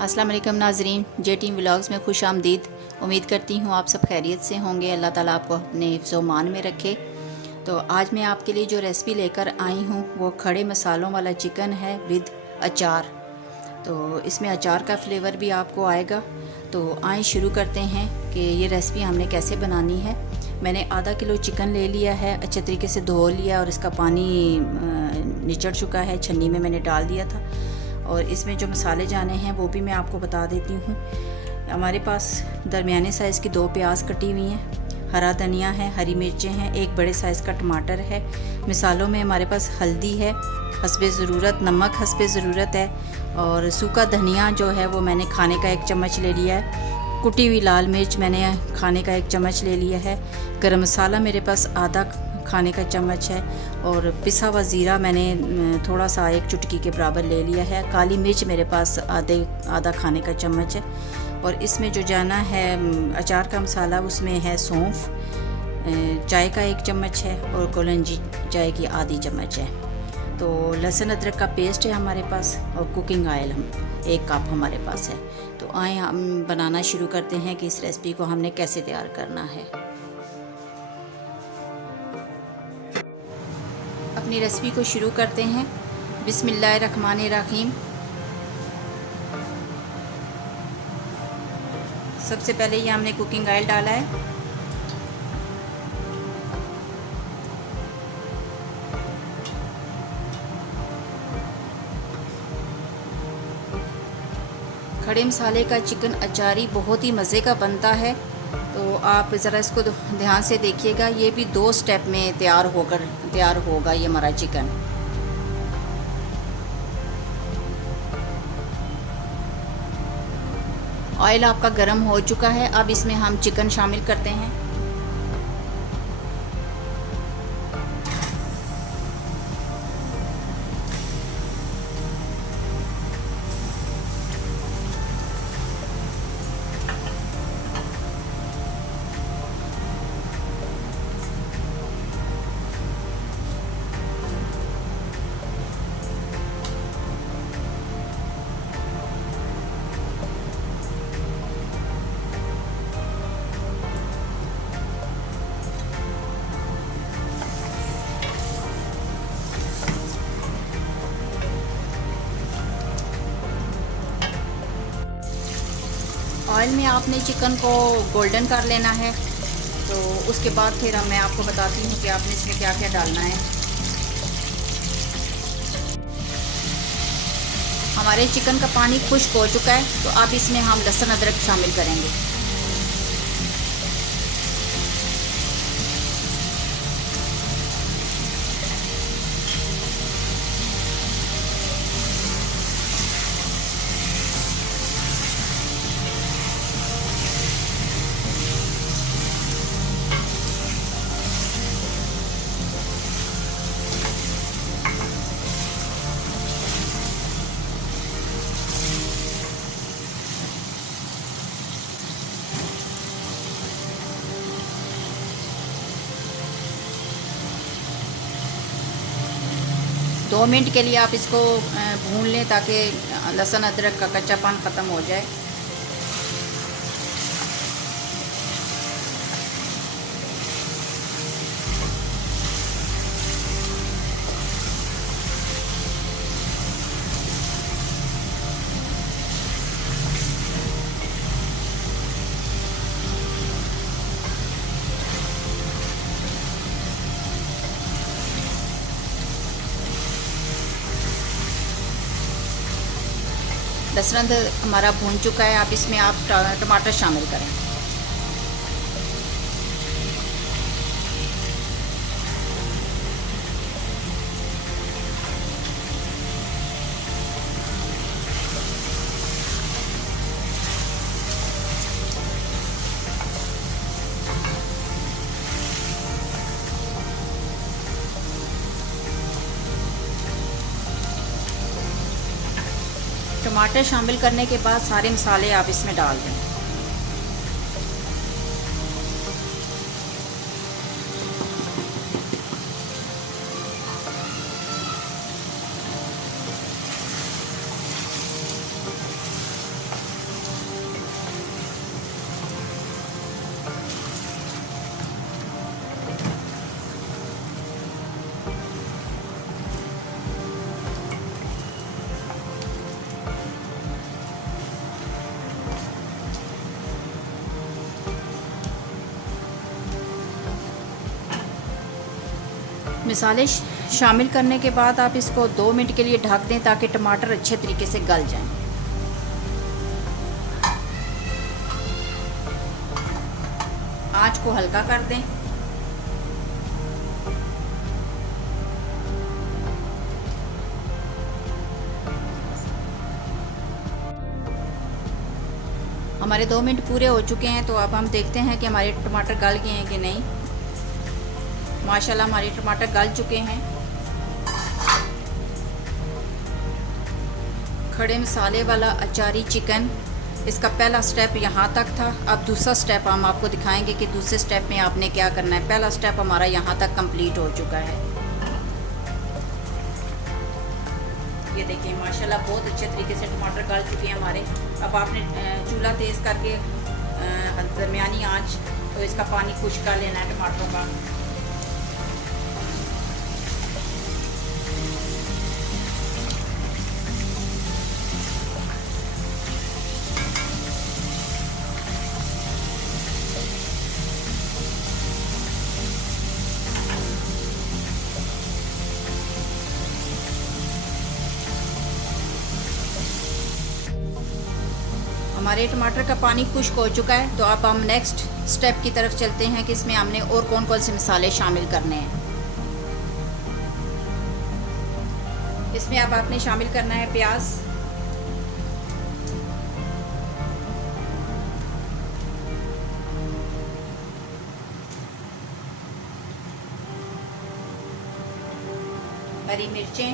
अस्सलाम वालेकुम नाजरीन, जे टीम व्लॉग्स में खुश आमदीद। उम्मीद करती हूँ आप सब खैरियत से होंगे। अल्लाह ताला आपको अपने हिफ्ज़-ओ-मान में रखे। तो आज मैं आपके लिए जो रेसिपी लेकर आई हूँ वो खड़े मसालों वाला चिकन है विद अचार। तो इसमें अचार का फ्लेवर भी आपको आएगा। तो आए शुरू करते हैं कि ये रेसिपी हमने कैसे बनानी है। मैंने आधा किलो चिकन ले लिया है, अच्छे तरीके से धो लिया और इसका पानी निचड़ चुका है, छन्नी में मैंने डाल दिया था। और इसमें जो मसाले जाने हैं वो भी मैं आपको बता देती हूँ। हमारे पास दरमियाने साइज़ की 2 प्याज कटी हुई हैं, हरा धनिया है, हरी मिर्चें हैं, एक बड़े साइज़ का टमाटर है। मिसालों में हमारे पास हल्दी है हस्बे ज़रूरत, नमक हस्बे ज़रूरत है, और सूखा धनिया जो है वो मैंने खाने का 1 चम्मच ले लिया है। कुटी हुई लाल मिर्च मैंने खाने का 1 चम्मच ले लिया है। गरम मसाला मेरे पास आधा खाने का चम्मच है, और पिसा हुआ ज़ीरा मैंने थोड़ा सा 1 चुटकी के बराबर ले लिया है। काली मिर्च मेरे पास आधा खाने का चम्मच है। और इसमें जो जाना है अचार का मसाला, उसमें है सौंफ चाय का 1 चम्मच है, और कलौंजी चाय की आधी चम्मच है। तो लहसुन अदरक का पेस्ट है हमारे पास, और कुकिंग ऑयल 1 कप हमारे पास है। तो आए हम बनाना शुरू करते हैं कि इस रेसिपी को हमने कैसे तैयार करना है। अपनी रेसिपी को शुरू करते हैं। बिस्मिल्लाहिर्रहमानिर्रहीम। सबसे पहले ये हमने कुकिंग ऑयल डाला है। खड़े मसाले का चिकन अचारी बहुत ही मज़े का बनता है। तो आप ज़रा इसको ध्यान से देखिएगा। ये भी 2 स्टेप में तैयार होगा ये हमारा चिकन। ऑयल आपका गर्म हो चुका है। अब इसमें हम चिकन शामिल करते हैं। ऑयल में आपने चिकन को गोल्डन कर लेना है। तो उसके बाद फिर मैं आपको बताती हूँ कि आपने इसमें क्या क्या डालना है। हमारे चिकन का पानी खुश्क हो चुका है, तो अब इसमें हम लहसुन अदरक शामिल करेंगे। दो मिनट के लिए आप इसको भून लें ताकि लहसुन अदरक का कच्चापन ख़त्म हो जाए। लहसुन हमारा भून चुका है। अब इसमें आप टमाटर शामिल करें। टमाटर शामिल करने के बाद सारे मसाले आप इसमें डाल दें। मसाले शामिल करने के बाद आप इसको 2 मिनट के लिए ढक दें ताकि टमाटर अच्छे तरीके से गल जाएं। आंच को हल्का कर दें। हमारे 2 मिनट पूरे हो चुके हैं, तो अब हम देखते हैं कि हमारे टमाटर गल गए हैं कि नहीं। माशाल्लाह हमारे टमाटर गल चुके हैं। खड़े मसाले वाला अचारी चिकन, इसका पहला स्टेप यहाँ तक था। अब दूसरा स्टेप हम आपको दिखाएंगे कि दूसरे स्टेप में आपने क्या करना है। पहला स्टेप हमारा यहाँ तक कंप्लीट हो चुका है। ये देखिए माशाल्लाह बहुत अच्छे तरीके से टमाटर गल चुके हैं हमारे। अब आपने चूल्हा तेज़ करके दरमियानी आंच, तो इसका पानी खुश्क कर लेना है टमाटरों का। हमारे टमाटर का पानी खुश्क हो चुका है, तो अब हम नेक्स्ट स्टेप की तरफ चलते हैं कि इसमें हमने और कौन कौन से मसाले शामिल करने हैं। इसमें अब आपने शामिल करना है प्याज, हरी मिर्चें,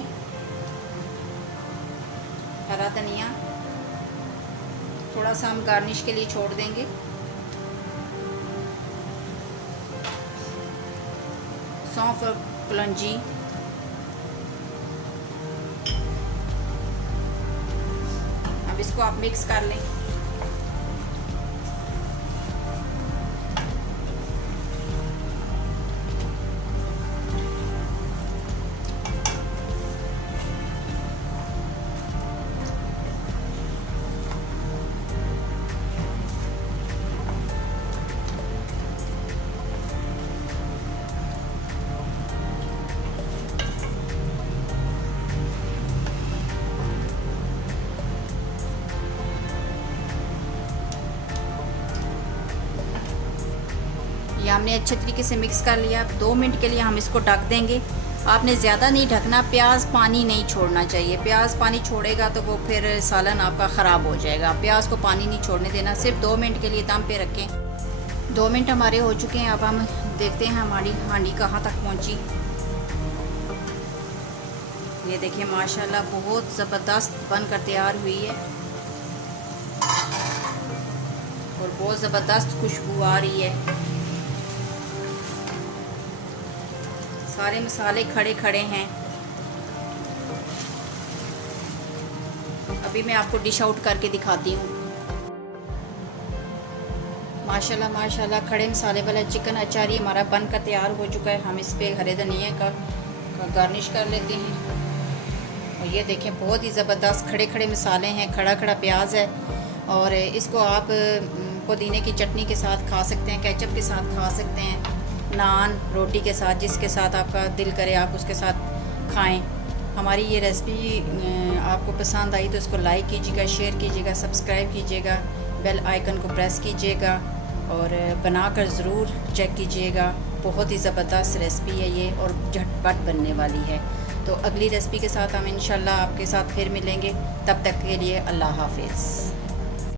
हरा धनिया, थोड़ा सा हम गार्निश के लिए छोड़ देंगे। सौंफ और कलौंजी, अब इसको आप मिक्स कर लें। ये हमने अच्छे तरीके से मिक्स कर लिया। 2 मिनट के लिए हम इसको ढक देंगे। आपने ज़्यादा नहीं ढकना, प्याज पानी नहीं छोड़ना चाहिए। प्याज पानी छोड़ेगा तो वो फिर सालन आपका ख़राब हो जाएगा। प्याज को पानी नहीं छोड़ने देना, सिर्फ 2 मिनट के लिए दम पे रखें। 2 मिनट हमारे हो चुके हैं। अब हम देखते हैं हमारी हांडी कहाँ तक पहुँची। ये देखिए माशाल्लाह बहुत ज़बरदस्त बनकर तैयार हुई है और बहुत ज़बरदस्त खुशबू आ रही है। सारे मसाले खड़े खड़े हैं। अभी मैं आपको डिश आउट करके दिखाती हूँ। माशाल्लाह माशाल्लाह खड़े मसाले वाला चिकन अचारी हमारा बनकर तैयार हो चुका है। हम इस पे हरे धनिया का गार्निश कर लेते हैं। और ये देखें बहुत ही ज़बरदस्त खड़े खड़े मसाले हैं, खड़ा खड़ा प्याज है। और इसको आप पुदीने की चटनी के साथ खा सकते हैं, केचप के साथ खा सकते हैं, नान रोटी के साथ, जिसके साथ आपका दिल करे आप उसके साथ खाएं। हमारी ये रेसिपी आपको पसंद आई तो इसको लाइक कीजिएगा, शेयर कीजिएगा, सब्सक्राइब कीजिएगा, बेल आइकन को प्रेस कीजिएगा और बनाकर ज़रूर चेक कीजिएगा। बहुत ही ज़बरदस्त रेसिपी है ये और झटपट बनने वाली है। तो अगली रेसिपी के साथ हम इंशाल्लाह आपके साथ फिर मिलेंगे। तब तक के लिए अल्लाह हाफिज़।